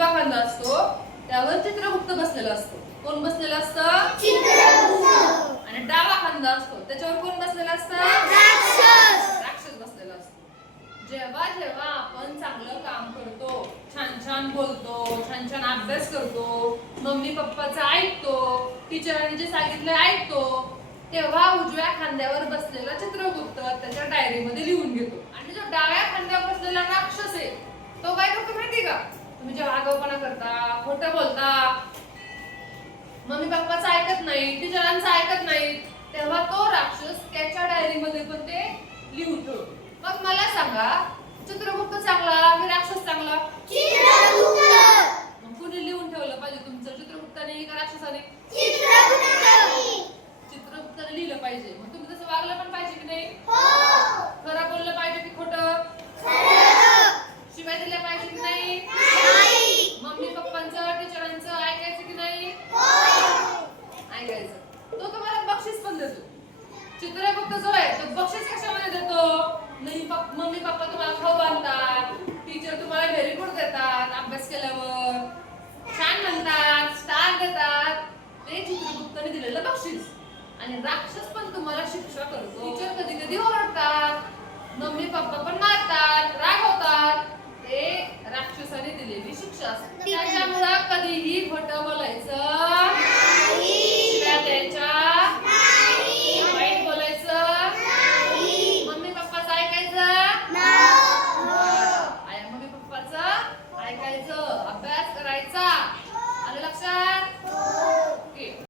उजवा खांदा असतो त्यावर चित्रगुप्त बसलेला असतो. कोण बसलेला असतं? चित्रगुप्त. आणि डावा खांदा असतो त्याच्यावर कोण बसलेला असतं? राक्षस. राक्षस बसलेला असतो. जेव्हा जेव्हा आपण चांगलं काम करतो, छान छान बोलतो, छान छान अभ्यास करतो, मम्मी पप्पाचं ऐकतो, टीचरांनी जे सांगितलं ऐकतो, तेव्हा उजव्या खांद्यावर बसलेला चित्रगुप्त त्याच्या डायरीमध्ये लिहून घेतो. आणि जो डाव्या खांद्यावर बसलेला राक्षस आहे तो काय करतो माहिती का? तुम्ही जेव्हा आगाऊपणा करता, खोटं बोलता, मम्मी पप्पाचं ऐकत नाही, टीचरांचं ऐकत नाही, तेव्हा तो राक्षस त्याच्या डायरीमध्ये पण ते लिहून ठेवतो. मग मला सांगा, चित्रगुप्त चांगला की राक्षस चांगला? चित्रगुप्त. मग कुणी लिहून ठेवलं पाहिजे तुमचं, चित्रगुप्ताने का राक्षसाने? चित्रगुप्ताने लिहिलं पाहिजे. मग तुम्ही तसं वागलं पण पाहिजे की नाही? खरं बोललं पाहिजे की खोटं? शिवाय दिल्या पाहिजे की नाही? मम्मी पप्पांचं टीचरांचं ऐकायचं की नाही? ऐकायचं. तो तुम्हाला बक्षीस पण देतो. चित्रगुप्त जो आहे तो बक्षीस कशामध्ये देतो? मम्मी पप्पा तुम्हाला खाऊ बांधतात, टीचर तुम्हाला व्हेरी गुड देतात, अभ्यास केल्यावर छान म्हणतात, स्टार देतात, ते चित्रगुप्ताने दिलेलं बक्षीस. आणि राक्षस पण तुम्हाला शिक्षा करतो. टीचर कधी कधी ओरडतात, मम्मी पप्पा पण मारतात, रागवतात, ते राक्षसाने दिलेली शिक्षा असते. त्याच्यामुळे कधीही खोटं बोलायचं